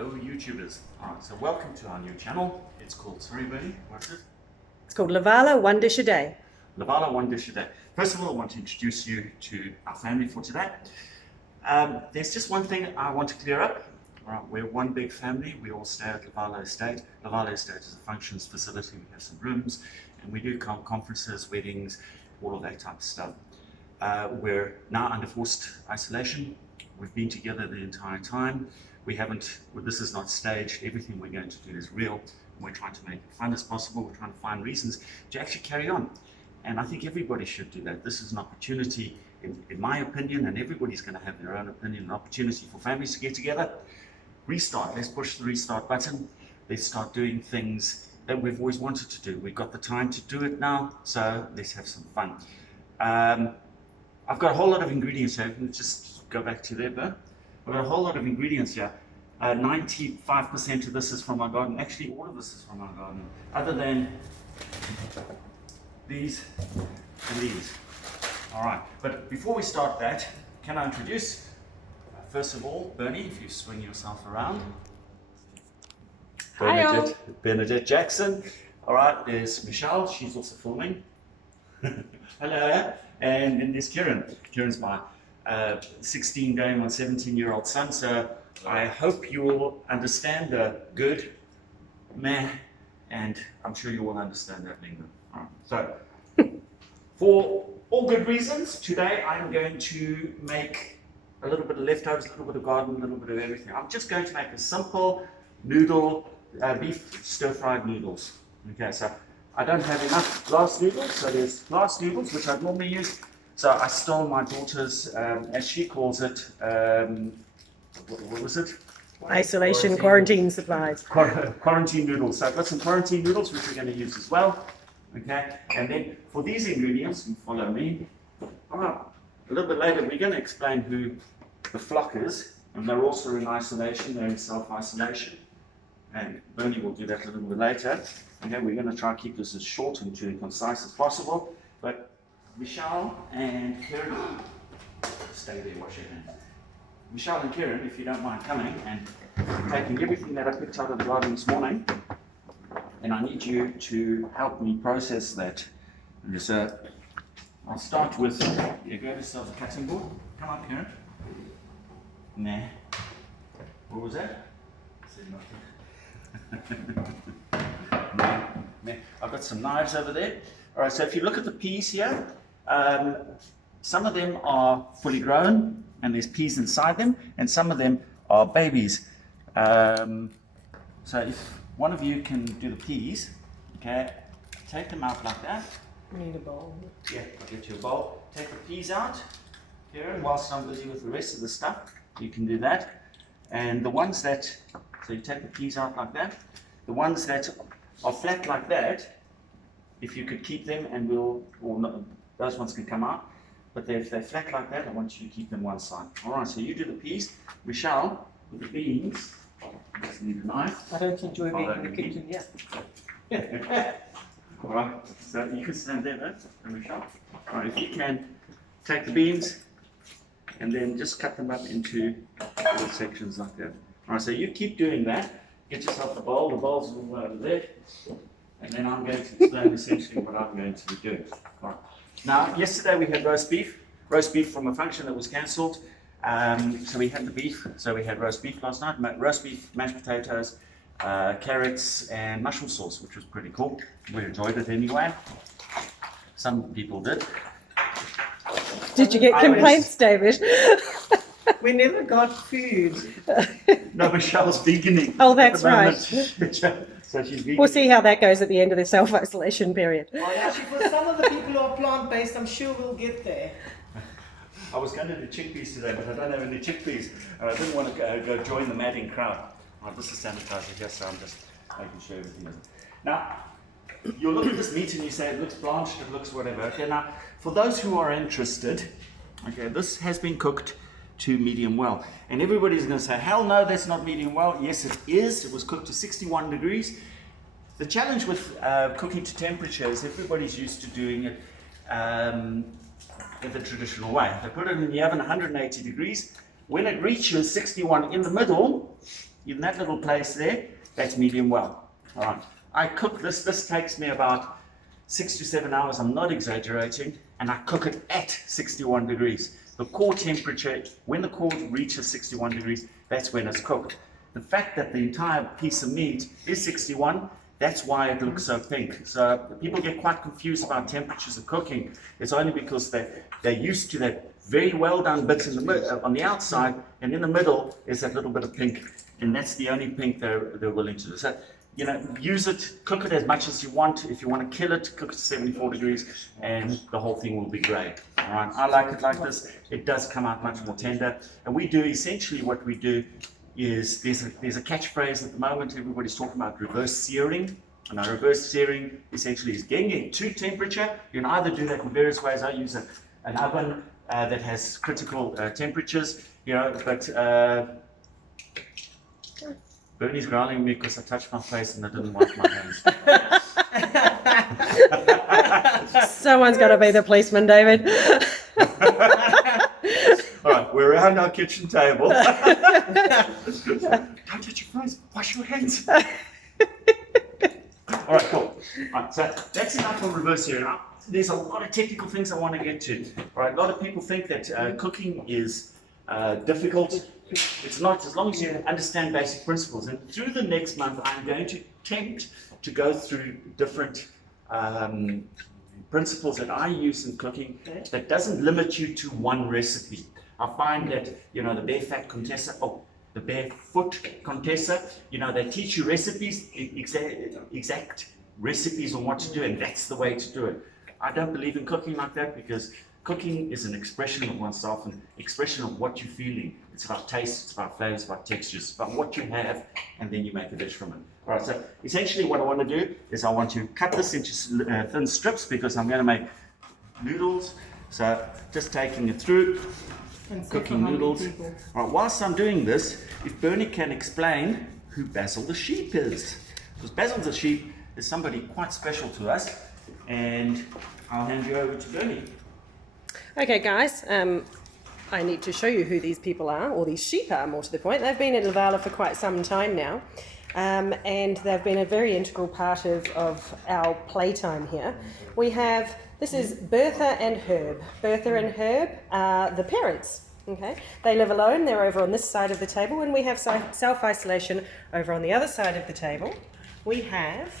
Hello YouTubers. Alright, so welcome to our new channel. It's called, sorry Bernie, what's it? It's called LaValla's One Dish a Day. LaValla's One Dish a Day. First of all, I want to introduce you to our family for today. There's just one thing I want to clear up. Alright, we're one big family. We all stay at LaValla's Estate. LaValla's Estate is a functions facility. We have some rooms and we do conferences, weddings, all of that type of stuff. We're now under forced isolation. We've been together the entire time. This is not staged. Everything we're going to do is real. We're trying to make it fun as possible. We're trying to find reasons to actually carry on. And I think everybody should do that. This is an opportunity, in my opinion, and everybody's going to have their own opinion, an opportunity for families to get together. Restart. Let's push the restart button. Let's start doing things that we've always wanted to do. We've got the time to do it now, so let's have some fun. I've got a whole lot of ingredients here. Let's just go back to there, Bert. I've got a whole lot of ingredients here. 95% of this is from our garden. Actually, all of this is from our garden, other than these and these. All right, but before we start that, can I introduce, first of all, Bernie, if you swing yourself around. Bernadette Jackson. All right, there's Michelle, she's also filming. Hello. And then there's Kieran. Kieran's my 16 going on 17-year-old son, so I hope you will understand the good, meh, and I'm sure you will understand that lingo. All right. So, for all good reasons, today I'm going to make a little bit of leftovers, a little bit of garden, a little bit of everything. I'm just going to make a simple noodle, beef stir-fried noodles. Okay, so I don't have enough glass noodles, so there's glass noodles, which I'd normally use. So I stole my daughter's, as she calls it, what was it? Isolation, quarantine supplies. Quarantine noodles. So I've got some quarantine noodles, which we're going to use as well. Okay, and then for these ingredients, you follow me. A little bit later, we're going to explain who the flock is, and they're also in isolation, they're in self-isolation. And Bernie will do that a little bit later. Okay, we're going to try and keep this as short and to concise as possible. But Michelle and Kieran, stay there, wash your hands. Michelle and Kieran, if you don't mind coming and taking everything that I picked out of the garden this morning, and I need you to help me process that. And so I'll start with, you grab yourself a cutting board. Come up, Kieran. Nah. What was that? I said nothing. Nah. I've got some knives over there. All right, so if you look at the peas here, some of them are fully grown and there's peas inside them, and some of them are babies. So if one of you can do the peas, okay, take them out like that. Need a bowl. Yeah, I'll get you a bowl. Take the peas out here, and whilst I'm busy with the rest of the stuff, you can do that. And the ones that, so you take the peas out like that, the ones that are flat like that, if you could keep them, and those ones can come out. But if they're flat like that, I want you to keep them one side. All right, so you do the peas. Michelle, with the beans, just need a knife. I don't enjoy being in the kitchen yet. Yeah. All right, so you can stand there, though, Michelle. All right, if you can take the beans and then just cut them up into little sections like that. All right, so you keep doing that. Get yourself a bowl. The bowl's all over there. And then I'm going to explain essentially what I'm going to be doing. Right. Now, yesterday we had roast beef from a function that was cancelled. So we had the beef, so we had roast beef last night, roast beef, mashed potatoes, carrots and mushroom sauce, which was pretty cool. We enjoyed it anyway. Some people did. Did you get complaints, David? We never got food. No, Michelle's veganing. Oh, that's right. So she's vegan. We'll see how that goes at the end of the self-isolation period. Well, actually, for some of the people who are plant-based, I'm sure we'll get there. I was going to do chickpeas today, but I don't have any chickpeas. And I didn't want to go join the madding crowd. Oh, this is sanitizer here, so I'm just making sure everything is. Now, you'll look at this meat and you say it looks blanched, it looks whatever. Okay, now, for those who are interested, okay, this has been cooked to medium well. And everybody's going to say, hell no, that's not medium well. Yes, it is. It was cooked to 61 degrees. The challenge with cooking to temperature is everybody's used to doing it the traditional way. They put it in the oven 180 degrees. When it reaches 61 in the middle, in that little place there, that's medium well. All right. I cook this. This takes me about 6 to 7 hours. I'm not exaggerating. And I cook it at 61 degrees. The core temperature, when the core reaches 61 degrees, that's when it's cooked. The fact that the entire piece of meat is 61, that's why it looks so pink. So people get quite confused about temperatures of cooking. It's only because they're used to that very well done bits in the on the outside, and in the middle is that little bit of pink, and that's the only pink they're willing to do. So, you know, use it, cook it as much as you want. If you want to kill it, cook it to 74 degrees, and the whole thing will be great. All right, I like it like this. It does come out much more tender, and we do essentially what we do is there's a catchphrase at the moment. Everybody's talking about reverse searing. And our reverse searing essentially is getting it to temperature. You can either do that in various ways. I use an oven that has critical temperatures, you know, but Bernie's growling at me because I touched my face and I didn't wipe my hands. Someone's got to be the policeman, David. All right, we're around our kitchen table. Don't touch your face, wash your hands. All right, cool. All right, so that's enough on reverse searing. There's a lot of technical things I want to get to. All right, a lot of people think that cooking is difficult. It's not, as long as you understand basic principles. And through the next month, I'm going to attempt to go through different principles that I use in cooking that doesn't limit you to one recipe. I find that, you know, the barefoot Contessa, you know, they teach you recipes, exact recipes on what to do, and that's the way to do it. I don't believe in cooking like that, because cooking is an expression of oneself, an expression of what you're feeling. It's about taste, it's about flavors, it's about textures, it's about what you have, and then you make a dish from it. All right, so essentially what I want to do is I want to cut this into thin strips, because I'm going to make noodles. So just taking it through, cooking noodles. All right, whilst I'm doing this, if Bernie can explain who Basil the sheep is. Because Basil the sheep is somebody quite special to us, and I'll hand you over to Bernie. Okay, guys, I need to show you who these people are, or these sheep are, more to the point. They've been at LaValla's for quite some time now, and they've been a very integral part of our playtime here. We have, this is Bertha and Herb. Bertha and Herb are the parents. Okay, they live alone. They're over on this side of the table, and we have self-isolation over on the other side of the table. We have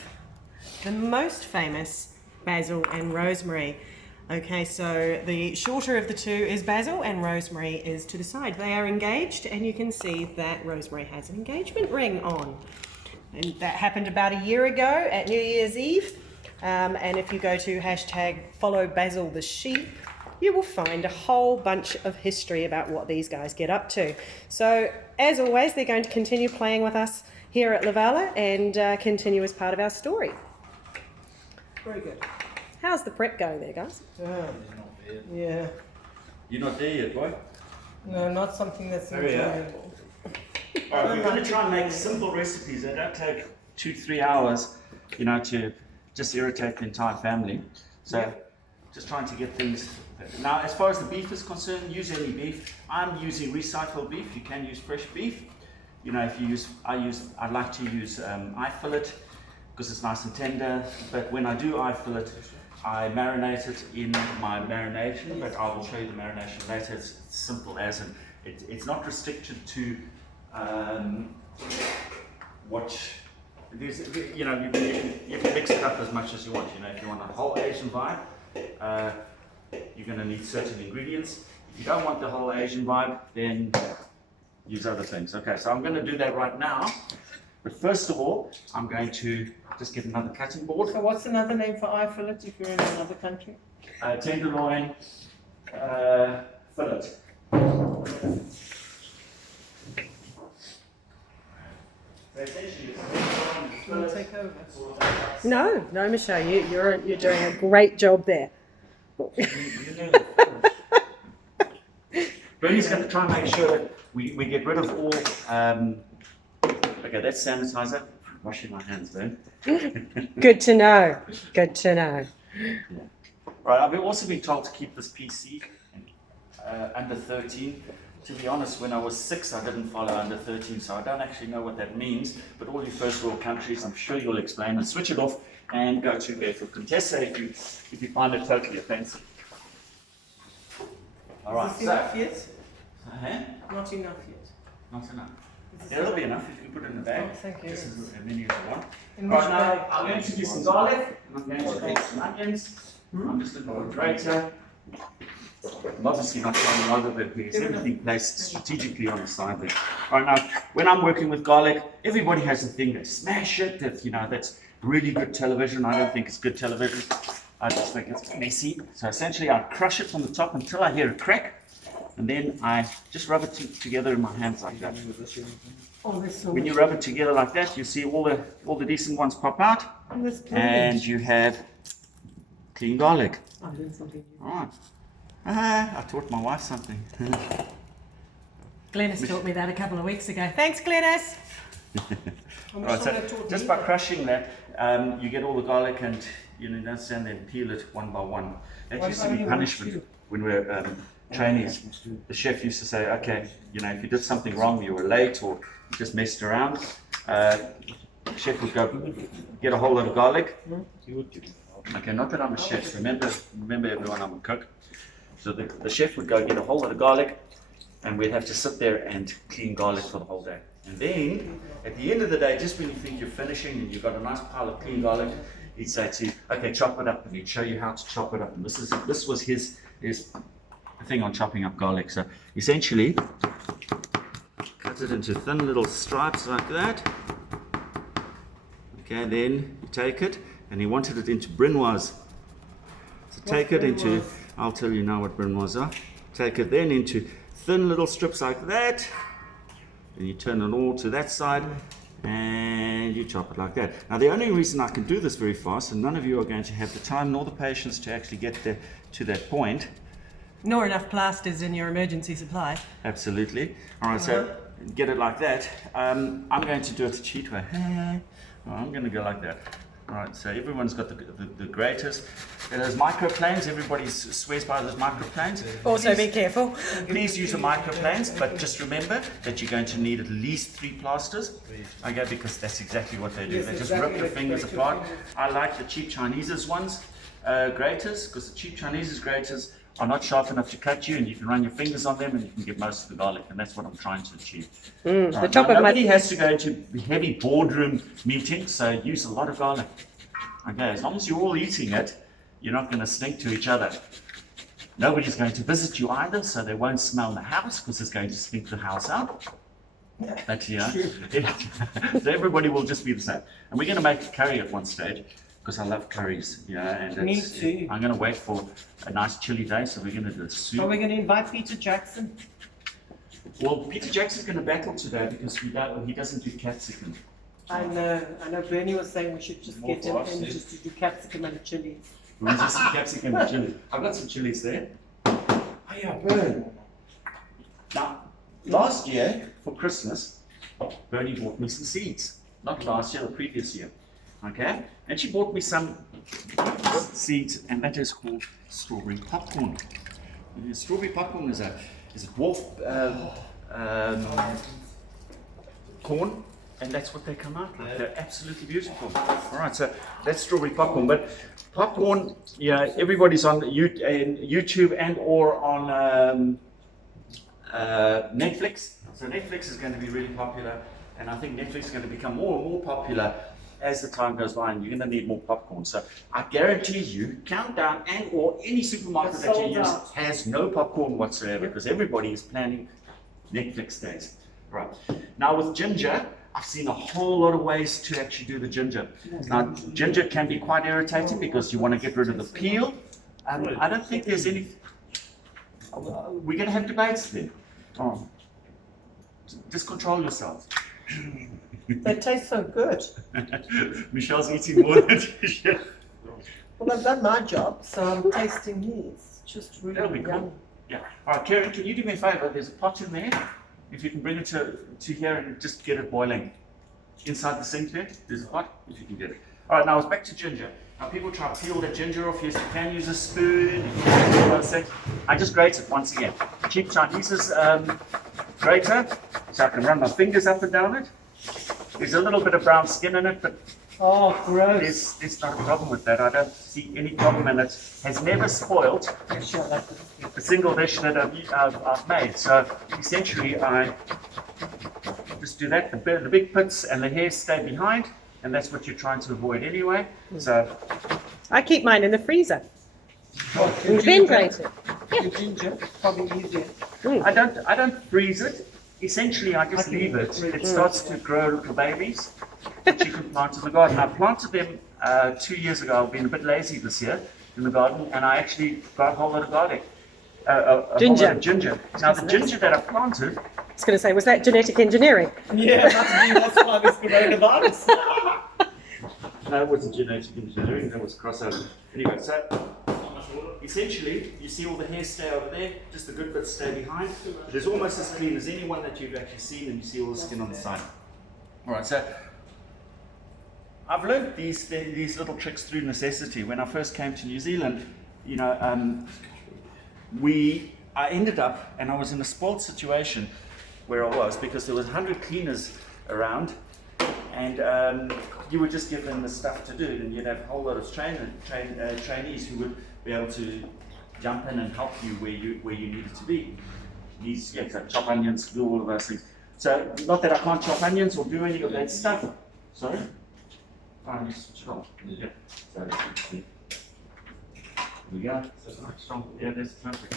the most famous Basil and Rosemary. Okay, so the shorter of the two is Basil, and Rosemary is to the side. They are engaged, and you can see that Rosemary has an engagement ring on. And that happened about a year ago at New Year's Eve. And if you go to #FollowBasilTheSheep, you will find a whole bunch of history about what these guys get up to. So, as always, they're going to continue playing with us here at LaValla's and continue as part of our story. Very good. How's the prep going there, guys? Yeah. You're not there yet, boy? No, not something that's enjoyable. All right, we're going to try and make simple recipes that don't take 2-3 hours, you know, to just irritate the entire family. So, just trying to get things. Now, as far as the beef is concerned, use any beef. I'm using recycled beef. You can use fresh beef. You know, if you use, I like to use eye fillet because it's nice and tender. But when I do eye fillet, I marinate it in my marination. But I will show you the marination later. It's simple as, and it's not restricted to what. There's, you know, you can mix it up as much as you want. You know, if you want a whole Asian vibe, you're going to need certain ingredients. If you don't want the whole Asian vibe, then use other things. Okay, so I'm going to do that right now. But first of all, I'm going to just get another cutting board. So what's another name for eye fillet if you're in another country? Tenderloin fillet. Take over. No, Michelle, you're doing a great job there. Bernie's going to try and make sure that we get rid of all. Okay, that's sanitizer. Washing my hands, Ben. Good to know. Good to know. Yeah. Right, I've also been told to keep this PC under 13. to be honest, when I was 6, I didn't follow under 13, so I don't actually know what that means. But all you first world countries, I'm sure you'll explain and switch it off and go to barefoot contessa if you find it totally offensive. All right, Is this enough yet? Huh? Not enough yet. Not enough. Is this Yeah, it'll be enough? enough if you put it in the bag. Oh, thank you. Just as many as you want. In All which right, now bag? I'm going to do some garlic, and I'm going to take some onions. I'm just looking for a grater. I'm obviously not trying to over it because everything placed strategically on the side there. All right, now when I'm working with garlic, everybody has a thing they smash it. That that's really good television. I don't think it's good television. I just think it's messy. So essentially, I crush it from the top until I hear a crack, and then I just rub it together in my hands like that. Oh, there's so When you much. rub it together like that, you see all the decent ones pop out, Oh, that's brilliant. and you have clean garlic. I learned something new. All right. I taught my wife something. Glenys taught me that a couple of weeks ago. Thanks, Glenys. I'm Right, sure so they taught just me by that. crushing that, you get all the garlic and and then peel it one by one. That What used to about be you, punishment Matthew? when we were trainees. The chef used to say, okay, if you did something wrong, you were late or you just messed around, the chef would go get a whole lot of garlic. Okay, not that I'm a chef. Remember everyone, I'm a cook. So the chef would go get a whole lot of garlic, and we'd have to sit there and clean garlic for the whole day. And then, at the end of the day, just when you think you're finishing and you've got a nice pile of clean garlic, he'd say to you, okay, chop it up, and he'd show you how to chop it up. And this was his thing on chopping up garlic. So essentially, cut it into thin little stripes like that. Okay, then you take it, and he wanted it into brunoise. So take it into, I'll tell you now what brunoise are. Take it then into thin little strips like that, and you turn it all to that side, and you chop it like that. Now the only reason I can do this very fast, and none of you are going to have the time nor the patience to actually get to that point. Nor enough plasters in your emergency supply. Absolutely. All right, so get it like that. I'm going to do it the cheat way. I'm going to go like that. All right, so everyone's got the graters. There's microplanes. Everybody swears by those microplanes. Also, be careful. Please use the microplanes, but just remember that you're going to need at least 3 plasters. Okay, because that's exactly what they do. Yes, They just exactly. rip your They fingers break your apart. fingers. I like the cheap Chinese's ones, graters, because the cheap Chinese's graters are not sharp enough to cut you, and you can run your fingers on them and you can get most of the garlic, and that's what I'm trying to achieve. The Right, top now, of my nobody has to go into heavy boardroom meetings, so use a lot of garlic. Okay, as long as you're all eating it, you're not going to stink to each other. Nobody's going to visit you either, so they won't smell the house because it's going to stink the house out. But so everybody will just be the same. And we're going to make a curry at one stage because I love curries. And Me too. I'm going to wait for a nice chilly day, so we're going to do a Are soup. we going to invite Peter Jackson? Well, Peter Jackson's going to battle today because he doesn't do capsicum. I know Bernie was saying we should just More get him for us, in yeah. just to do capsicum and chilies. We just some capsicum and chili. I've got some chilies there. Oh yeah, burn. Now, last year for Christmas, Bernie bought me some seeds. Not last year, the previous year. Okay? And she bought me some seeds, and that is called strawberry popcorn. And strawberry popcorn is a dwarf corn, and that's what they come out like. They're absolutely beautiful. All right, so that's strawberry popcorn. But popcorn, everybody's on YouTube and or on Netflix. So Netflix is going to be really popular, and I think Netflix is going to become more and more popular as the time goes by, and you're going to need more popcorn. So I guarantee you, Countdown and or any supermarket that you Sold use out. has no popcorn whatsoever because everybody is planning Netflix days. Right. Now with ginger, I've seen a whole lot of ways to actually do the ginger. Now, ginger can be quite irritating because you want to get rid of the peel. I don't think there's any... We're going to have debates then. Oh. Just control yourself. They taste so good. Michelle's eating more than she should. Well, I've done my job, so I'm tasting these. Just really That'll be yummy. cool. Yeah. All right, Karen, can you do me a favor? There's a pot in there. If you can bring it to here and just get it boiling. Inside the sink there, there's a pot, if you can get it. All right, now it's back to ginger. Now people try to peel that ginger off. Yes, you can use a spoon. You can do all those things. I just grate it once again. Cheap Chinese's grater, so I can run my fingers up and down it. There's a little bit of brown skin in it, but Oh, gross. there's not a problem with that. I don't see any problem, and it has never spoiled Sure, that's a single dish that I've made. So essentially, I just do that. The big pits and the hairs stay behind, and that's what you're trying to avoid anyway. So I keep mine in the freezer. Oh, Then grate it. the ginger, probably easier. I don't freeze it. Essentially, I just leave it. It starts to grow little babies, which you can plant in the garden. I planted them 2 years ago. I've been a bit lazy this year in the garden, and I actually got a whole lot of garlic. A whole lot of ginger. Now, the ginger that I planted, I was going to say, was that genetic engineering? Yeah, that's why this coronavirus. no, it wasn't genetic engineering, that was crossover. Anyway, so essentially, you see all the hairs stay over there, just the good bits stay behind. It is almost as clean as any one that you've actually seen, and you see all the skin on the side. All right, so I've learned these little tricks through necessity. When I first came to New Zealand, you know, I ended up, and I was in a spoiled situation where I was, because there was 100 cleaners around, and you were just given the stuff to do, and you'd have a whole lot of trainees who would be able to jump in and help you where you needed to be. So chop onions, do all of those things. So not that I can't chop onions or do any of that stuff. Sorry? Oh, just switch it off. Yeah. So, here we go. Yeah, that's perfect.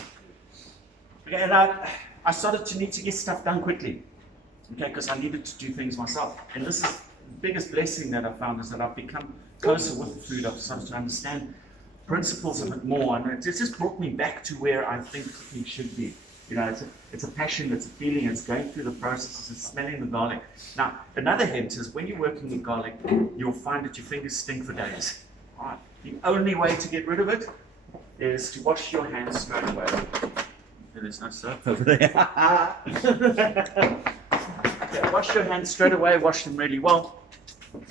Okay, and I started to need to get stuff done quickly. Okay, because I needed to do things myself. And this is the biggest blessing that I found, is that I've become closer with the food. I've started to understand principles a bit more, and it's just brought me back to where I think cooking should be. You know, it's a passion, it's a feeling, it's going through the processes, it's smelling the garlic. Now, another hint is when you're working with garlic, you'll find that your fingers stink for days. All right. The only way to get rid of it is to wash your hands straight away. There's no soap over there. Yeah, wash your hands straight away, wash them really well,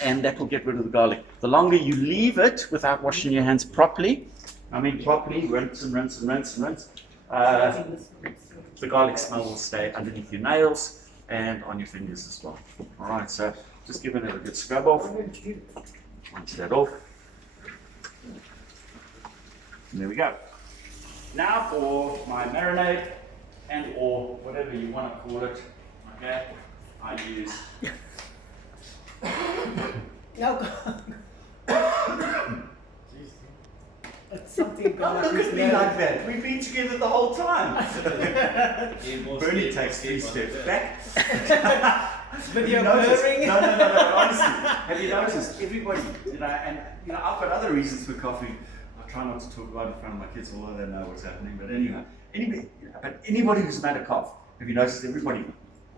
and that will get rid of the garlic. The longer you leave it without washing your hands properly, rinse and rinse and rinse and rinse, the garlic smell will stay underneath your nails and on your fingers as well. All right, so just giving it a good scrub off. Rinse that off. And there we go. Now for my marinade, and or whatever you want to call it. Okay, I use. No. It's something God. Look at me like that. We've been together the whole time. Bernie takes 3 steps back. Video blurring. No. Honestly, have you noticed? Everybody, you know, and you know, I've got other reasons for coffee. I try not to talk about it in front of my kids, although they know what's happening. But anyway, anybody who's made a cough, have you noticed? Everybody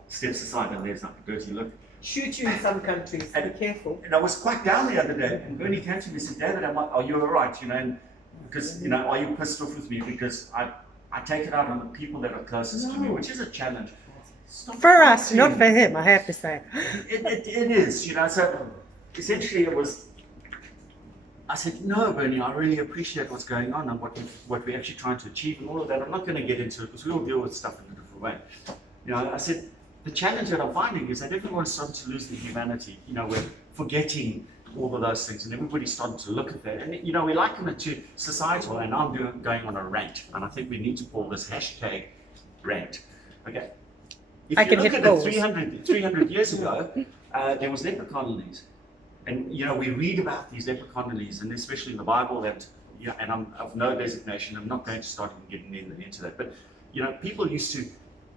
steps aside and there's like a dirty look. Shoot you in some countries. Be careful. And I was quite down the other day, and Bernie came to me and said, "David, are you all right? You know, and because you know, are you pissed off with me because I take it out on the people that are closest to me, which is a challenge." For us, not for him, I have to say. It is, you know. So essentially, it was. I said, "No, Bernie, I really appreciate what's going on and what we're actually trying to achieve and all of that. I'm not going to get into it because we all deal with stuff in a different way." You know, I said, the challenge that I'm finding is that everyone's starting to lose their humanity. You know, we're forgetting all of those things, and everybody's starting to look at that. And you know, we liken it to societal, and I'm going on a rant, and I think we need to call this hashtag rant. Okay. If you look at it 300 years ago, there was leper colonies. And you know, we read about these leper colonies, and especially in the Bible, that and I'm of no designation. I'm not going to start getting into that. But you know, people used to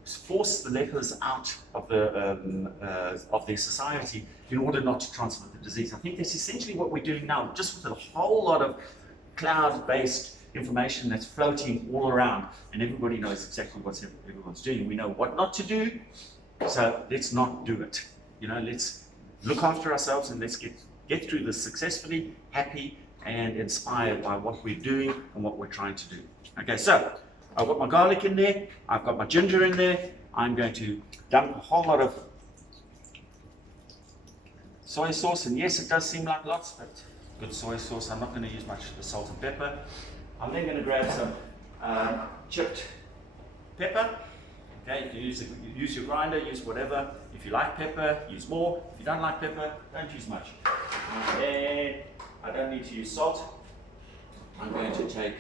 force the lepers out of their society in order not to transmit the disease. I think that's essentially what we're doing now, just with a whole lot of cloud-based information that's floating all around, and everybody knows exactly what everyone's doing. We know what not to do, so let's not do it. You know, let's look after ourselves and let's get through this successfully, happy and inspired by what we're doing and what we're trying to do. Okay, so I've got my garlic in there, I've got my ginger in there. I'm going to dump a whole lot of soy sauce, and yes, it does seem like lots, but good soy sauce. I'm not going to use much of the salt and pepper. I'm then going to grab some chipped pepper. Okay, you can use your grinder, use whatever. If you like pepper, use more. If you don't like pepper, don't use much. And then I don't need to use salt. I'm going to take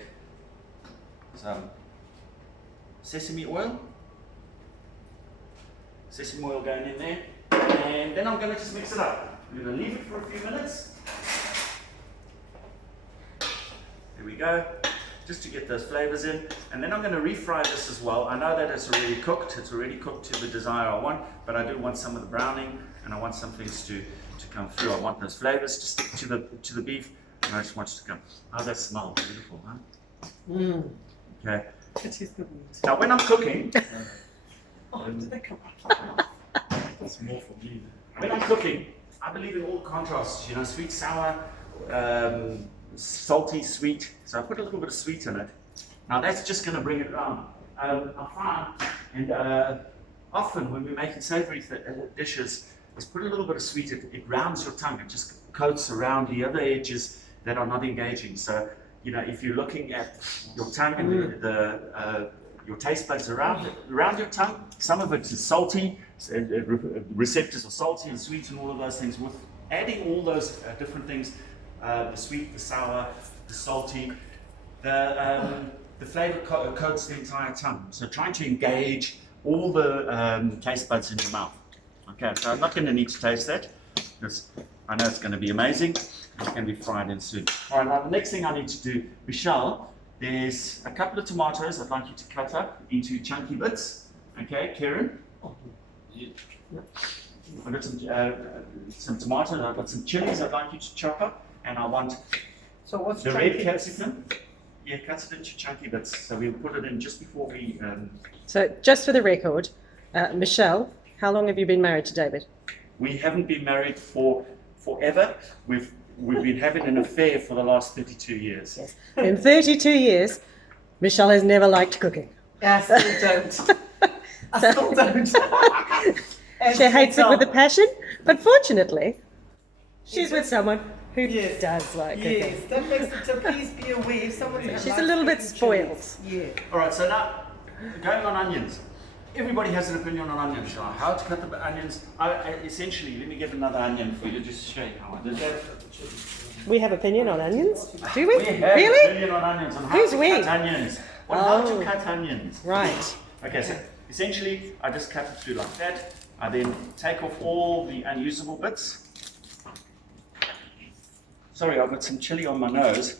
some sesame oil. Sesame oil going in there. And then I'm going to just mix it up. I'm going to leave it for a few minutes. There we go. Just to get those flavors in. And then I'm going to refry this as well. I know that it's already cooked. It's already cooked to the desire I want, but I do want some of the browning, and I want some things to come through. I want those flavors to stick to the beef, and I just want it to come. Oh, that smells beautiful, huh? Mm. Okay. It is good meat. Now when I'm cooking, Oh, did they come that's more for me. When I'm cooking, I believe in all contrasts, you know, sweet, sour, salty, sweet. So I put a little bit of sweet in it. Now that's just going to bring it around. I find, and often when we're making savory dishes, is put a little bit of sweet. It rounds your tongue. It just coats around the other edges that are not engaging. So, you know, if you're looking at your tongue and your taste buds around your tongue, some of it is salty, receptors are salty and sweet and all of those things. With adding all those different things, the sweet, the sour, the salty, the flavor coats the entire tongue. So trying to engage all the taste buds in your mouth. Okay, so I'm not going to need to taste that because I know it's going to be amazing. It's going to be fried in soon. All right, now the next thing I need to do, Michelle, there's a couple of tomatoes I'd like you to cut up into chunky bits. Okay, Karen? I've got some tomatoes, I've got some chilies I'd like you to chop up, and I want So what's the red capsicum. Yeah, cut it into chunky bits. So we'll put it in just before we... So just for the record, Michelle, how long have you been married to David? We haven't been married for forever. We've been having an affair for the last 32 years. Yes. In 32 years, Michelle has never liked cooking. I still don't. I still don't. She hates it with a passion, but fortunately, she's with someone who Yes. does like cooking. Yes, that makes it, so please be aware if someone She's a little bit spoiled. Yeah. All right, so now, going on onions. Everybody has an opinion on onions. How to cut the onions. Essentially, let me get another onion for you to just show you how I did that. We have opinion on onions, do we? We have Really? an opinion on onions. On how Who's to we? cut onions. On how Oh. to cut onions. Right. Okay, so essentially, I just cut it through like that. I then take off all the unusable bits. Sorry, I've got some chili on my nose,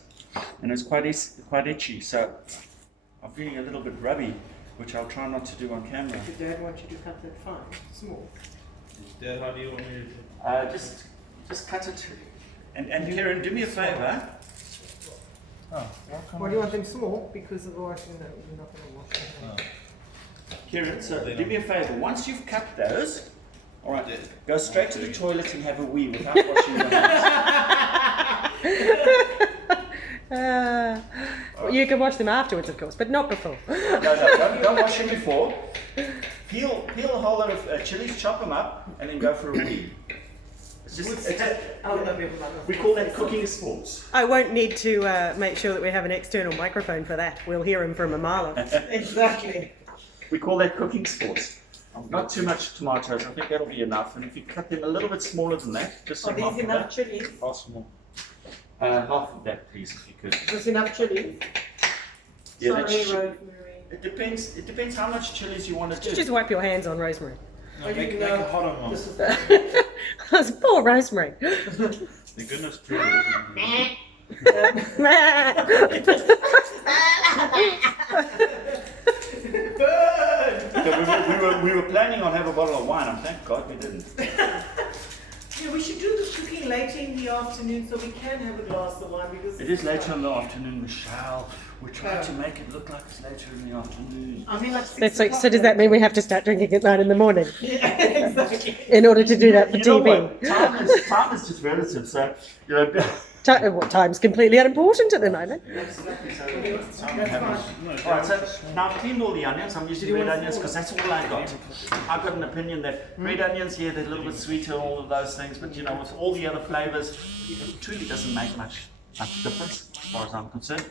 and it's quite itchy, so I'm feeling a little bit rubby, which I'll try not to do on camera. Did Dad want you to cut that fine, small? Dad, how do you want me to do? Just cut it. And Karen, do me a favour. Why do you want them small? Because otherwise you're not going to wash them. Karen, so do me a favour. Once you've cut those, all right, go straight to the toilet and have a wee without washing your hands. You can wash them afterwards, of course, but not before. No, don't wash them before. Peel a whole lot of chilies, chop them up, and then go for a wee. It's just, we call that cooking sports. I won't need to make sure that we have an external microphone for that. We'll hear him from a mile off. Exactly. We call that cooking sports. Not too much tomatoes, I think that'll be enough. And if you cut them a little bit smaller than that, just Are half these of enough that. chili? Half small. Half of that, please, if you could. Is this enough chili? Yeah, Sorry, that's- Rosemary. It depends how much chilies you want to do. Just wipe your hands on Rosemary. No, make it hot on mom. This is That's poor Rosemary. The goodness truly. So we were planning on having a bottle of wine, and thank God we didn't. Yeah, we should do this cooking later in the afternoon so we can have a glass of wine because It is later in the afternoon, Michelle. We're trying to make it look like it's later in the afternoon. I mean, like That's like, so does that mean we have to start drinking at 9 in the morning Yeah, exactly. in order to do that for You know TV? what? Time is just relative, so you know. Time's completely unimportant at the moment. Alright, so now I've cleaned all the onions. I'm using red onions because that's all I got. I've got an opinion that red onions, yeah, they're a little bit sweeter and all of those things, but you know, with all the other flavors, it truly doesn't make much difference as far as I'm concerned.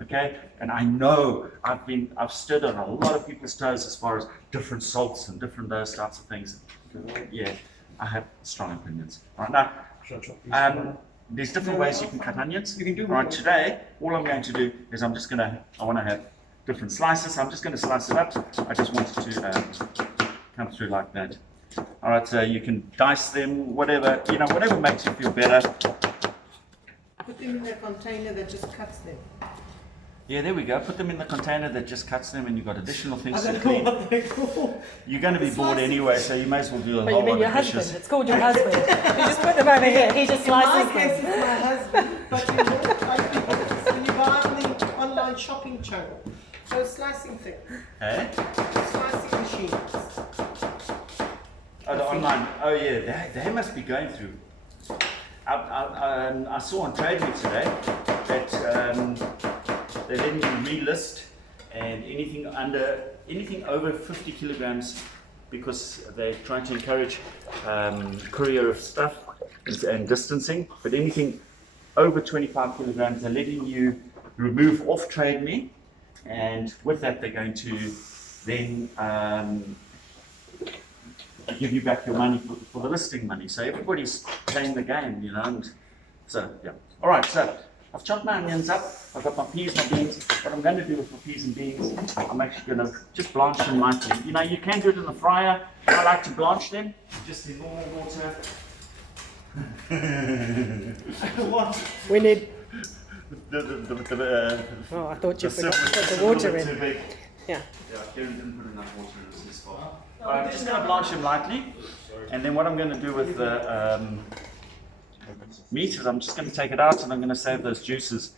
Okay, and I know I've stood on a lot of people's toes as far as different salts and different those types of things. Yeah, I have strong opinions. Right now, there's different ways you can cut onions. You can do right today. All I'm going to do is I want to have different slices. I'm just going to slice it up. I just want it to come through like that. All right, so you can dice them, whatever whatever makes you feel better. Put them in the container that just cuts them. Yeah, there we go. Put them in the container that just cuts them, and you've got additional things to clean. You're going to be bored anyway, so you may as well do a whole lot of dishes. You mean your husband? It's called your husband. You just put them over here. He just slices them. In my case, it's my husband. But you know, when you buy on the online shopping channel, those slicing things. Hey? Slicing machines. Oh, the online. Oh yeah, they must be going through. I saw on Trade Me today that they're letting you relist, and anything over 50 kilograms, because they're trying to encourage courier of stuff and distancing. But anything over 25 kilograms, they're letting you remove off Trade Me, and with that, they're going to then give you back your money for the listing money. So everybody's playing the game, you know. And so yeah. All right. So I've chopped my onions up. I've got my peas, my beans. What I'm going to do with my peas and beans, I'm actually going to just blanch them lightly. You know, you can do it in the fryer. I like to blanch them just in normal water. What? We need. The Oh, I thought you forgot to put the water in. Too big. Yeah. Yeah, Karen didn't put enough water in this spot. I'm just going to blanch them lightly, and then what I'm going to do with the meat is I'm just going to take it out, and I'm going to save those juices.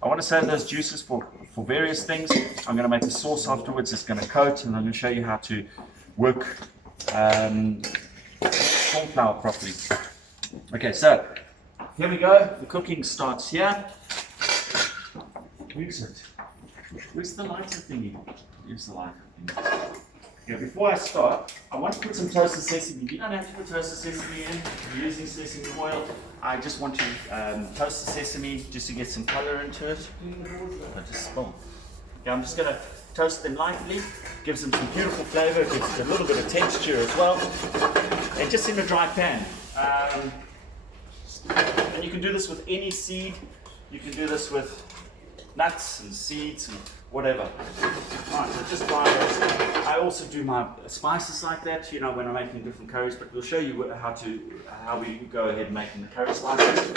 I want to save those juices for various things. I'm going to make a sauce afterwards. It's going to coat, and I'm going to show you how to work corn flour properly. Okay, so here we go. The cooking starts here. Where's it? Where's the lighter thingy? Here's the lighter thingy. Okay, before I start, I want to put some toasted sesame. You don't have to put toasted sesame in. You're using sesame oil. I just want to toast the sesame just to get some color into it. I just spill. Okay, I'm just going to toast them lightly. Gives them some beautiful flavor. Gives a little bit of texture as well. And just in a dry pan. And you can do this with any seed. You can do this with nuts and seeds and whatever. Alright, so just fry those. I also do my spices like that, you know, when I'm making different curries, but we'll show you how we go ahead making the curry spices.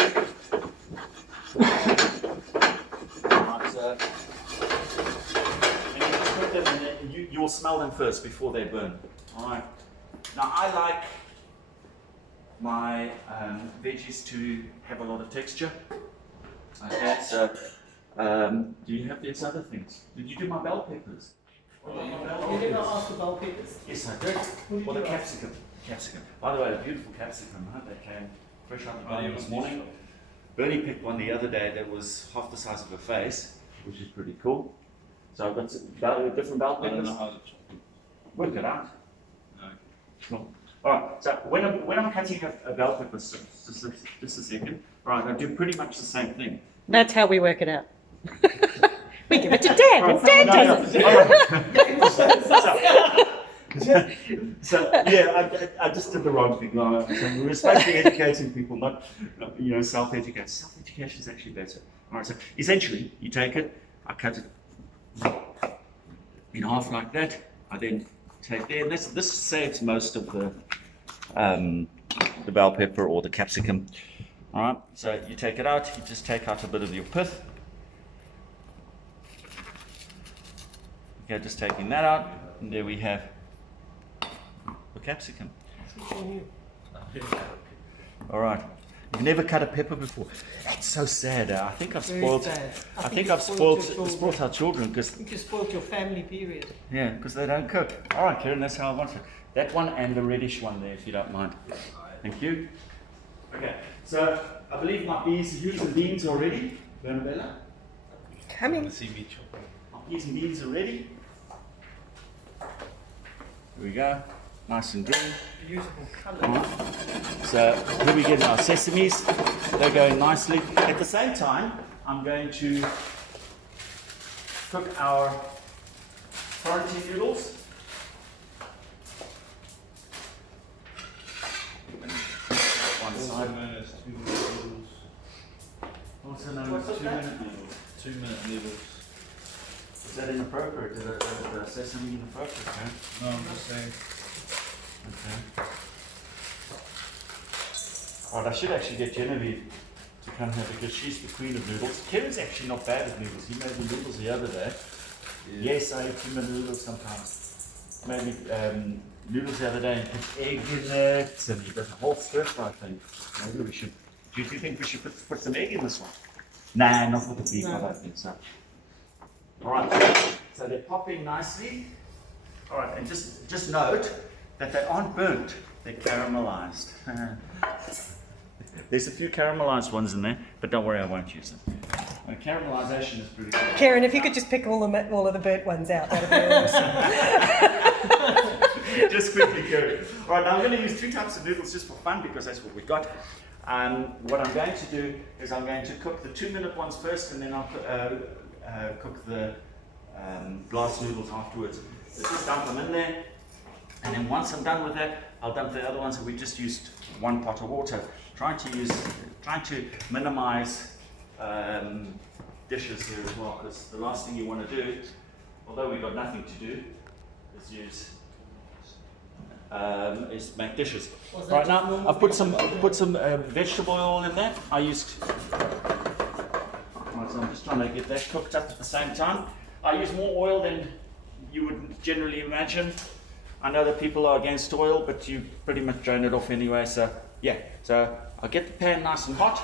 Alright, so, and you just put them in, you will smell them first before they burn. Alright. Now I like my veggies to have a lot of texture. Okay, so do you have these other things? Did you do my bell peppers? You didn't ask the bell peppers? Yes, I did. Or the capsicum. Capsicum. By the way, a beautiful capsicum, huh? That came fresh out the garden this morning. Bernie picked one the other day that was half the size of her face, which is pretty cool. So I've got some different bell peppers. I don't know how to chop it. Work it out. No. Cool. Alright, so when I'm cutting a bell pepper, just a second. Right, I do pretty much the same thing. That's how we work it out. We give it to Dad, and Dad does it. So yeah, I just did the wrong thing. So we're supposed to be educating people, not self-educate. Self-education is actually better. All right, so essentially, you take it, I cut it in half like that. I then take there. This saves most of the bell pepper or the capsicum. All right, so you take it out. You just take out a bit of your pith. Okay, just taking that out, and there we have the capsicum. All right. You've never cut a pepper before. That's so sad. I think I've spoiled. I think I've spoiled our children because. I think you spoiled your family. Period. Yeah, because they don't cook. All right, Karen, that's how I want it. That one and the reddish one there, if you don't mind. Thank you. Okay, so I believe my peas and beans are ready. Bernabella? Coming. See me chop. My peas and beans are ready. Here we go, nice and green. Beautiful colour. Alright. So here we get our sesames. They're going nicely. At the same time, I'm going to cook our quarantine noodles. One Also side. known as 2-minute noodles. Also known What's as that? 2-minute noodles. 2-minute noodles. Is that inappropriate? Is the sesame inappropriate? Okay. No, I'm just saying. Okay. Alright, I should actually get Genevieve to come here because she's the queen of noodles. Kevin's actually not bad at noodles. He made me noodles the other day. Yeah. Yes, I eat 2-minute noodles sometimes. Made me noodles the other day and put egg in it, and he does a whole stir fry thing. Maybe we should. Do you think we should put some egg in this one? Nah, not with the beef. I don't think so. All right. So they're popping nicely. All right, and just note that they aren't burnt. They're caramelized. There's a few caramelized ones in there, but don't worry, I won't use them. Caramelization is pretty good. Karen, if you could just pick all of the burnt ones out, that'd be awesome. Just quickly, Karen. All right, now I'm going to use 2 types of noodles just for fun because that's what we've got. What I'm going to do is I'm going to cook the 2-minute ones first, and then I'll cook the glass noodles afterwards. So just dump them in there, and then once I'm done with that, I'll dump the other ones. And we just used 1 pot of water, trying to minimize dishes here as well, because the last thing you want to do, although we've got nothing to do, is make dishes. Right now, I've put some vegetable oil in there. I used. Right, so I'm just trying to get that cooked up at the same time. I use more oil than you would generally imagine. I know that people are against oil, but you pretty much drain it off anyway. So yeah, so I'll get the pan nice and hot,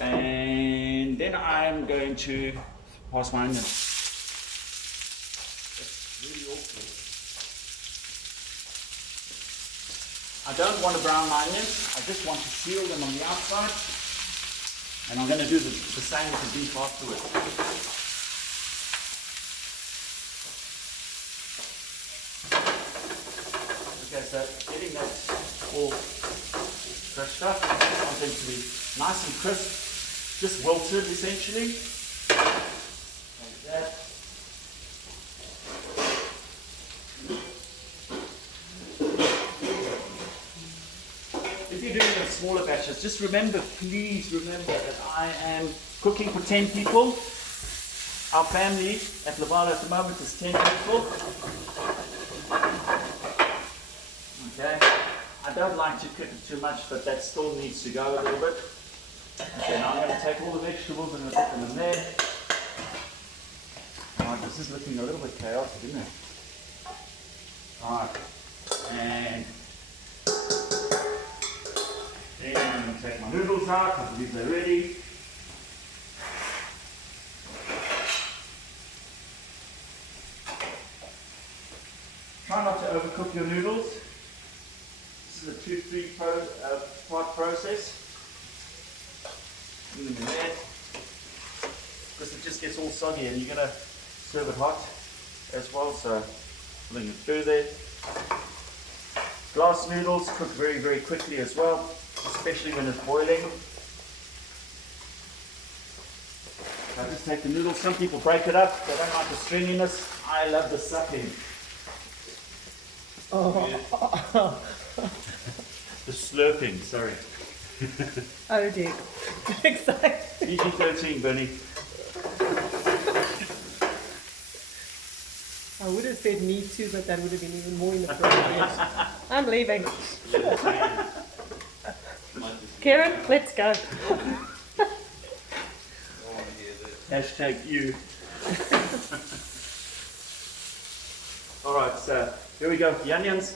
and then I'm going to pass my onions. That's really awful. I don't want to brown my onions, I just want to seal them on the outside, and I'm going to do the same with the beef afterwards. Okay, so getting that all crushed up, I want them to be nice and crisp, just wilted essentially, like that. If you're doing it in smaller batches, just remember, please remember that I am cooking for 10 people. Our family at LaValla's at the moment is 10 people. Okay, I don't like to cook it too much, but that still needs to go a little bit. Okay, now I'm going to take all the vegetables and put them in there. Alright, this is looking a little bit chaotic, isn't it? Alright, and then I'm going to take my noodles out. I believe they're ready. Try not to overcook your noodles. This is a 2-3 part process. Put them in there, because it just gets all soggy, and you're going to serve it hot as well. So putting it through there. Glass noodles cook very, very quickly as well, especially when it's boiling. So I just take the noodles. Some people break it up. They don't like the stringiness. I love the sucking. Oh, The slurping, sorry. oh dear. Exactly. PG-13, Bernie. I would have said me too, but that would have been even more inappropriate. I'm leaving. Karen, let's go. Hashtag you. Alright, so here we go with the onions.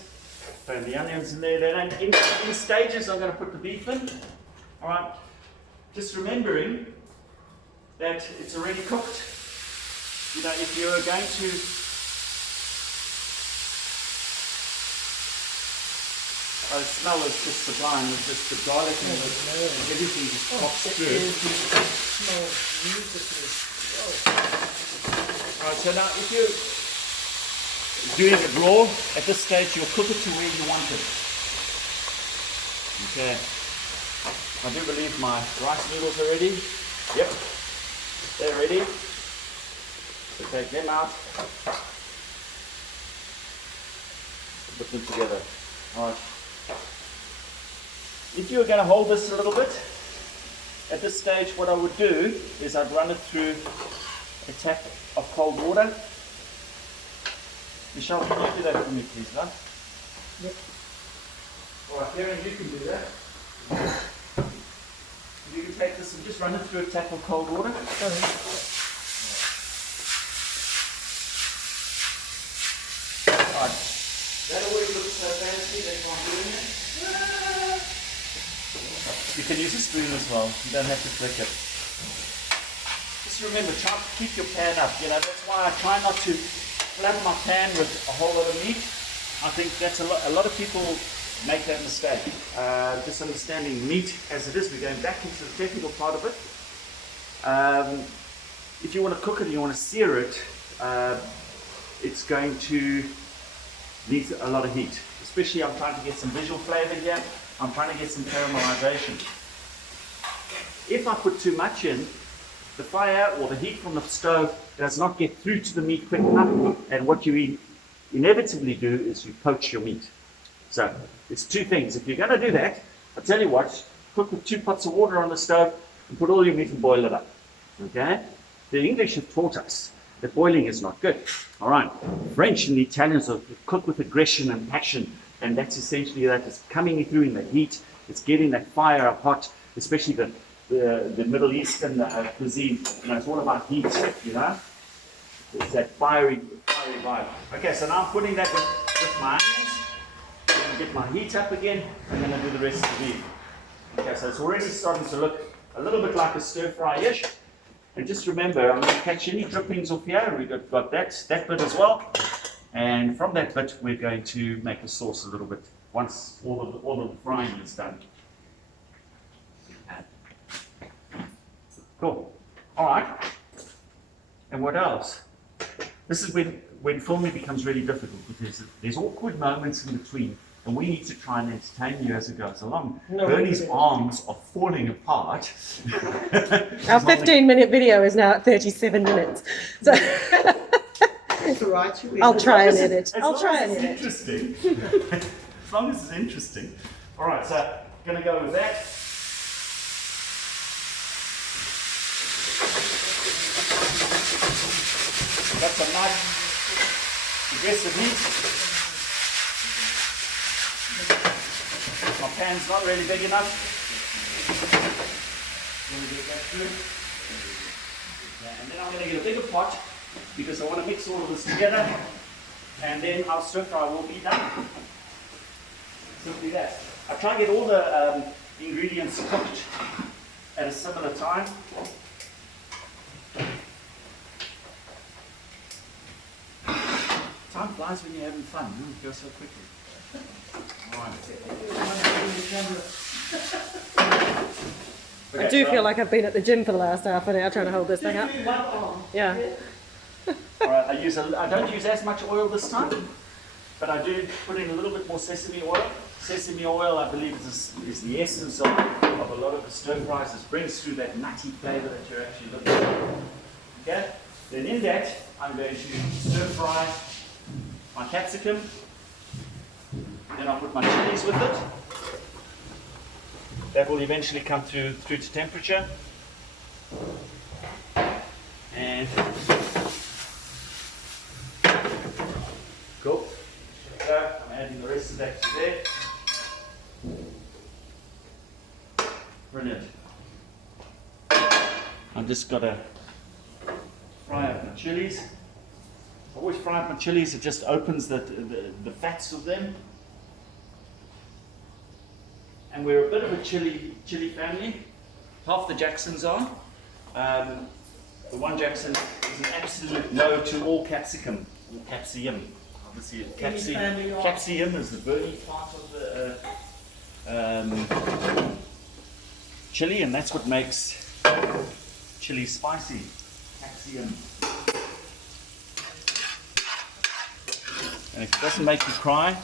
Throw the onions in there. Then in stages, I'm going to put the beef in. Alright, just remembering that it's already cooked. You know, if you're going to Oh, the smell is just sublime. It's just the garlic and everything just pops through. Smells beautifully. Alright, so now if you're doing it raw, at this stage you'll cook it to where you want it. Okay. I do believe my rice noodles are ready. Yep. They're ready. So take them out. Put them together. Alright. If you were going to hold this a little bit, at this stage what I would do is I'd run it through a tap of cold water. Michelle, can you do that for me please, love? Yep. Alright, Karen, you can do that. You can take this and just run it through a tap of cold water. Alright. That always looks so fancy, that's why I'm doing it. You can use a spoon as well, you don't have to flick it. Just remember, try to keep your pan up, you know, that's why I try not to flood my pan with a whole lot of meat. I think that's a lot of people make that mistake. Just understanding meat as it is, we're going back into the technical part of it. If you want to cook it and you want to sear it, it's going to need a lot of heat. Especially I'm trying to get some visual flavor here. I'm trying to get some caramelization. If I put too much in, the fire or the heat from the stove does not get through to the meat quick enough, and what you inevitably do is you poach your meat. So it's two things. If you're going to do that, I'll tell you what, cook with 2 pots of water on the stove and put all your meat and boil it up. Okay? The English have taught us that boiling is not good. All right. French and the Italians cook with aggression and passion, and that's essentially that. It's coming through in the heat. It's getting that fire up hot, especially the Middle Eastern cuisine. You know, it's all about heat. You know, it's that fiery vibe. Okay, so now I'm putting that with my onions. I'm going to get my heat up again, and then I'll do the rest of the beef. Okay, so it's already starting to look a little bit like a stir fry-ish. And just remember, I'm going to catch any drippings off here. We've got that bit as well. And from that bit, we're going to make the sauce a little bit once all of the frying is done. Cool. All right. And what else? This is when filming becomes really difficult, because there's awkward moments in between, and we need to try and entertain you as it goes along. No, Bernie's arms are falling apart. Our 15-minute video is now at 37 minutes. So It's all right. I'll try and edit. As I'll long try as and it's edit. interesting. As long as it's interesting. All right, so going to go with that. Got some nice aggressive heat. My pan's not really big enough. Going to get that through. Yeah, and then I'm going to get a bigger pot, because I want to mix all of this together, and then our stir fry will be done. Simply that. I try and get all the ingredients cooked at a similar time. Time flies when you're having fun. It goes so quickly. All right. I do feel like I've been at the gym for the last half an hour trying to hold this thing up. One arm. Yeah. All right, I don't use as much oil this time, but I do put in a little bit more sesame oil. Sesame oil, I believe, is the essence of a lot of the stir fries. It brings through that nutty flavor that you're actually looking for. Okay? Then in that, I'm going to stir fry my capsicum. Then I'll put my chilies with it. That will eventually come through to temperature. And cool. So I'm adding the rest of that to there. Brilliant. I've just got to fry up my chilies. I always fry up my chilies, it just opens the fats of them. And we're a bit of a chili family. Half the Jacksons are. The one Jackson is an absolute no to all capsicum, or capsium. Obviously, capsium is the burny part of the chili, and that's what makes chili spicy. Capsicum. And if it doesn't make you cry,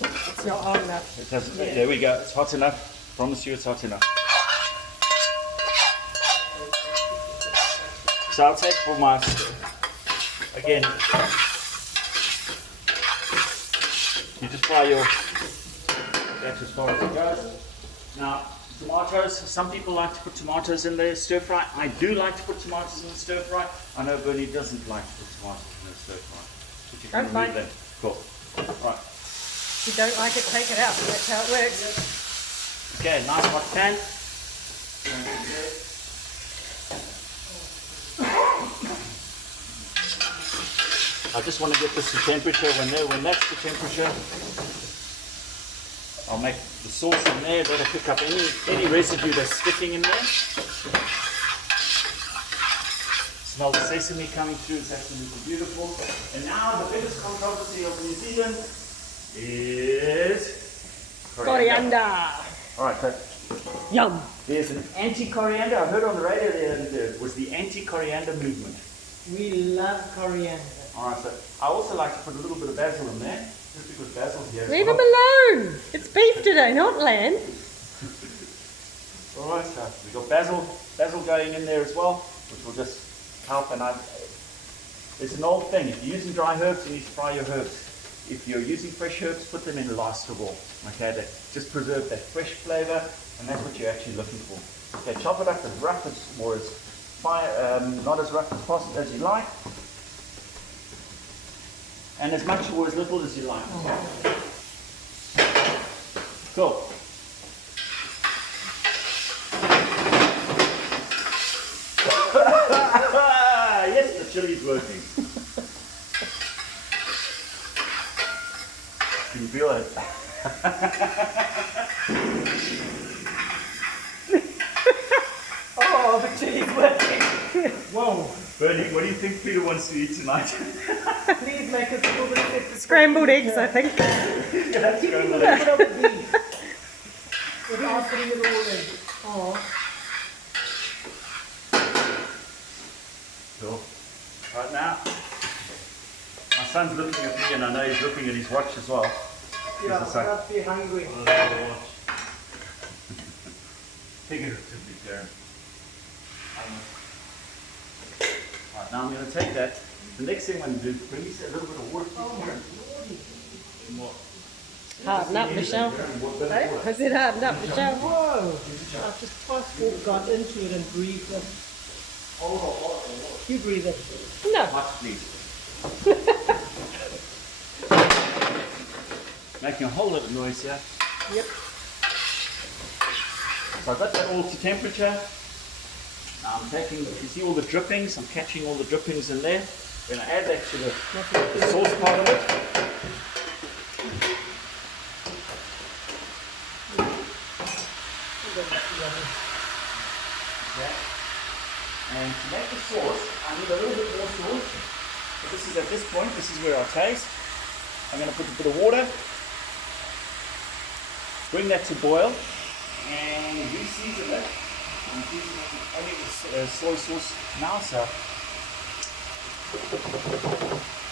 It's not hot enough. it doesn't. Yeah. There we go. It's hot enough. Promise you, it's hot enough. So I'll take for my again. You just fry your. That's as far as it goes. Now, tomatoes. Some people like to put tomatoes in their stir fry. I do like to put tomatoes in the stir fry. I know Bernie doesn't like to put tomatoes in the stir fry. But you can Don't remove like them. Cool. Right. If you don't like it, take it out. That's how it works. Okay, nice hot pan. I just want to get this to temperature. When that's the temperature, I'll make the sauce in there. That'll pick up any residue that's sticking in there. Smell the sesame coming through. It's absolutely beautiful. And now the biggest controversy of New Zealand is Coriander. All right, so Yum. there's an anti-coriander. I heard on the radio there was the anti-coriander movement. We love coriander. All right, so I also like to put a little bit of basil in there, just because basil's here. as Leave well. him alone. It's beef today, not lamb. All right, so we've got basil going in there as well, which will just help. And it's an old thing. If you're using dry herbs, you need to fry your herbs. If you're using fresh herbs, put them in last of all. Okay, that just preserve that fresh flavor, and that's what you're actually looking for. Okay, chop it up as rough as, or as fine, not as rough as possible as you like, and as much or as little as you like. Cool. Yes, the chili's working. Can you feel it? Oh, the chili's working. Whoa. Bernie, what do you think Peter wants to eat tonight? Please make us a little bit of Scrambled eggs, I think. Let's Give go me a with little it. bit of the beef. Without putting it all in. Oh. Cool. Right now, my son's looking at me, and I know he's looking at his watch as well. Yeah, Just a sec. must be hungry. Figuratively, Darren. Right, now I'm going to take that. The next thing I'm going to do is bring you a little bit of water. Harden up, Michelle. I said harden up, Michelle. Whoa. I've just fast got into it and breathed it. You breathe it. No. Watch, please. Making a whole lot of noise here. Yep. So I've got that all to temperature. Now I'm taking, you see all the drippings, I'm catching all the drippings in there. We're going to add that to the sauce part of it. Okay. And to make the sauce, I need a little bit more sauce. So this is at this point, this is where I taste. I'm going to put a bit of water, bring that to boil, and re-season it. I'm seasoning it only with soy sauce now, so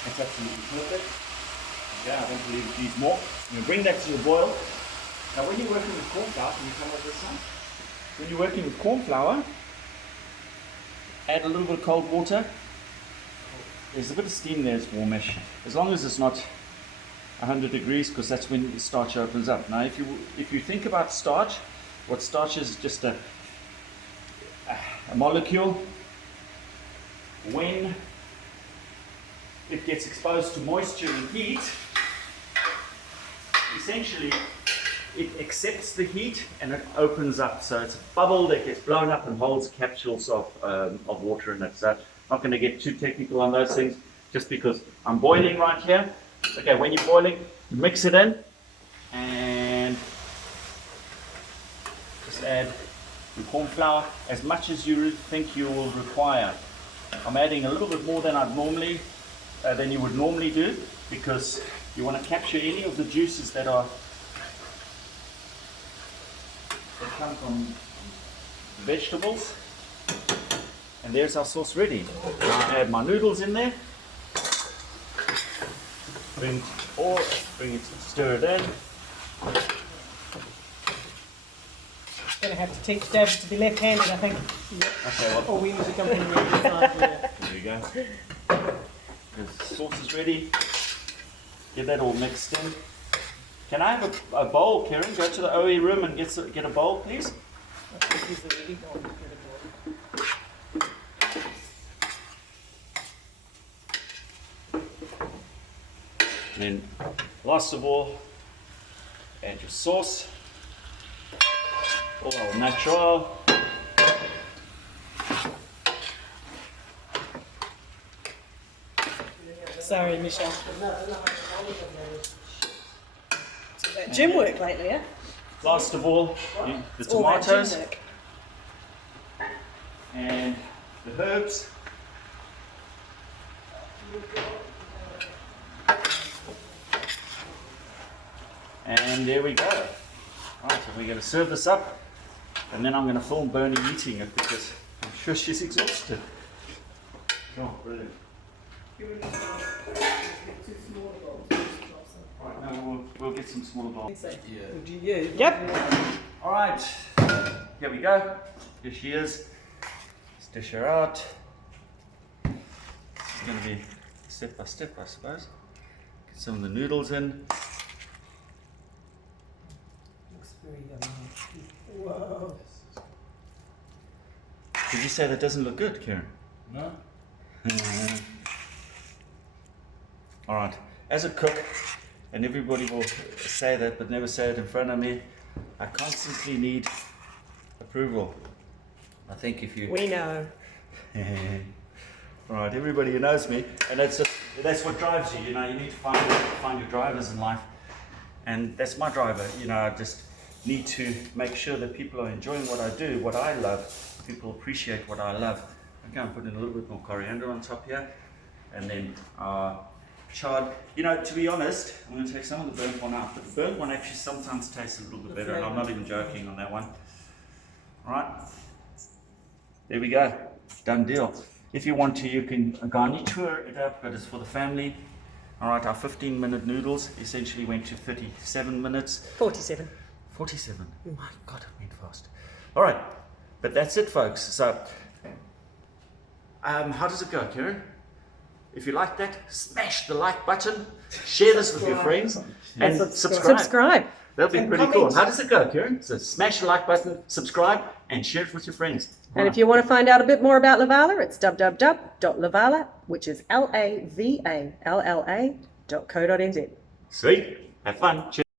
it's absolutely perfect. Yeah, I don't believe it needs more. I'm going to bring that to the boil. Now when you're working with corn flour, can you come over this side? When you're working with corn flour, add a little bit of cold water. There's a bit of steam there, it's warmish. As long as it's not 100 degrees, because that's when the starch opens up. Now if you think about starch, what starch is just a molecule. When it gets exposed to moisture and heat, essentially it accepts the heat and it opens up. So it's a bubble that gets blown up and holds capsules of water in it. So I'm not going to get too technical on those things, just because I'm boiling right here. Okay, when you're boiling, mix it in and just add your corn flour as much as you think you will require. I'm adding a little bit more than than you would normally do, because you want to capture any of the juices that are chunk on the vegetables. And there's our sauce ready. Now I add my noodles in there. Bring it, stir it in. Gonna have to teach David to be left-handed, I think. Okay, well, Or we need to come from the other side. Yeah. there you go. The sauce is ready. Get that all mixed in. Can I have a bowl, Karen? Go to the OE room and get a bowl, please. I think he's already gone to get a bowl. Then, last of all, add your sauce. All our natural. Sorry, Michelle. Gym work lately, yeah? Last of all, the All that gym tomatoes work. and the herbs. And there we go. Right, so we're going to serve this up, and then I'm going to film Bernie eating it because I'm sure she's exhausted. Oh, brilliant. Right, no, we'll get some smaller bowls. Yeah. Yep. All right, here we go. Here she is. Let's dish her out. It's going to be step by step, I suppose. Get some of the noodles in. Looks very yummy. Whoa. Did you say that doesn't look good, Karen? No? All right, as a cook, and everybody will say that, but never say it in front of me, I constantly need approval. I think if you... We know. All right, everybody who knows me, and that's what drives you. You know, you need to find your drivers in life, and that's my driver. You know, I just need to make sure that people are enjoying what I do, what I love. People appreciate what I love. Okay, I'm putting a little bit more coriander on top here, and then chard. You know, to be honest, I'm going to take some of the burnt one out, but the burnt one actually sometimes tastes a little bit better, and I'm not even joking on that one. All right, there we go, done deal. If you want to, you can garniture it up, but it's for the family. All right, our 15-minute noodles essentially went to 37 minutes. 47. 47. Oh my God, it went fast. All right, but that's it, folks. So, how does it go, Karen? If you like that, smash the like button, share this with your friends, and subscribe. Subscribe. That'll be And pretty comment. cool. How does it go, Karen? So smash the like button, subscribe, and share it with your friends. And if you want to find out a bit more about LaValla, it's www.lavalla, which is LAVALLA.co.nz. Sweet. Have fun. Cheers.